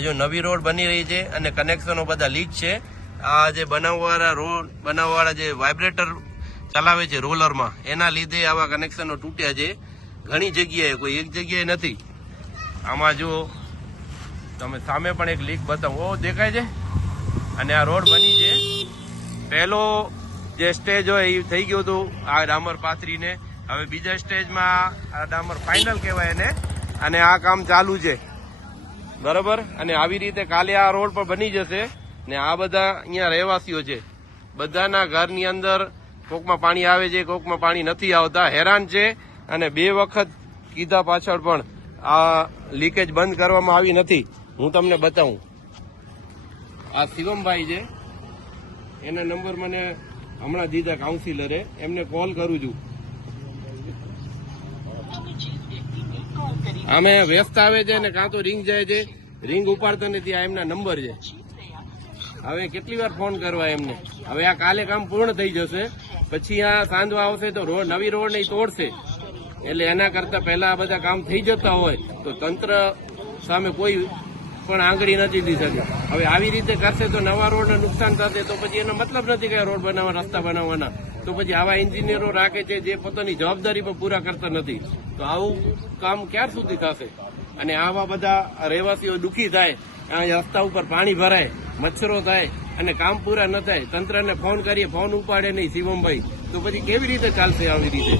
હજુ નવી રોડ બની રહી છે અને કનેક્શનો બધા લીક છે. આ જે બનાવવાળા જે વાઇબ્રેટર ચલાવે છે રોલરમાં, એના લીધે આવા કનેક્શનો તૂટ્યા છે ઘણી જગ્યાએ, કોઈ એક જગ્યાએ નથી. આમાં જો તમે સામે પણ એક લીક બતાવો દેખાય છે. અને આ રોડ બની છે, પહેલો જે સ્ટેજ હોય એ થઈ ગયું હતું આ ડામર પાથરીને. હવે બીજા સ્ટેજમાં આ ડામર ફાઇનલ કહેવાય એને, અને આ કામ ચાલુ છે બરોબર. અને આવી રીતે કાલે આ રોડ પર બની જશે. ને આ બધા અહીંયા રહેવાસીઓ છે, બધાના ઘરની અંદર કોકમાં પાણી આવે છે, કોકમાં પાણી નથી આવતા, હેરાન છે. અને 2 વખત કીધા પાછળ પણ આ લીકેજ બંધ કરવામાં આવી નથી. હું તમને બતાવું, આ શિવમભાઈ છે, એના નંબર મને હમણાં દીધા કાઉન્સિલરે, એમને કોલ કરું છું. આમે વ્યસ્ત આવે છે ને કાં તો રિંગ જાય છે, રિંગ ઉપાડતા નથી. આ એમના નંબર છે. હવે કેટલી વાર ફોન કરવા એમને. હવે આ કાલે કામ પૂર્ણ થઈ જશે, પછી આ સાંજવા આવશે તો નવી રોડ નહીં તોડશે. એટલે એના કરતા પહેલા આ બધા કામ થઈ જતા હોય તો તંત્ર સામે કોઈ પણ આંગળી નથી દી શકે. હવે આવી રીતે કરશે તો નવા રોડને નુકસાન થશે, તો પછી એનો મતલબ નથી કે રોડ બનાવવા, રસ્તા બનાવવાના. તો પછી આવા એન્જિનિયરો રાખે છે જે પોતાની જવાબદારી પણ પૂરા કરતા નથી. તો આવું કામ ક્યાર સુધી થશે? અને આવા બધા રહેવાસીઓ દુઃખી થાય, રસ્તા ઉપર પાણી ભરાય, મચ્છરો થાય અને કામ પૂરા ન થાય. તંત્રને ફોન કરીએ, ફોન ઉપાડે નહીં શિવમભાઈ, તો પછી કેવી રીતે ચાલશે આવી રીતે?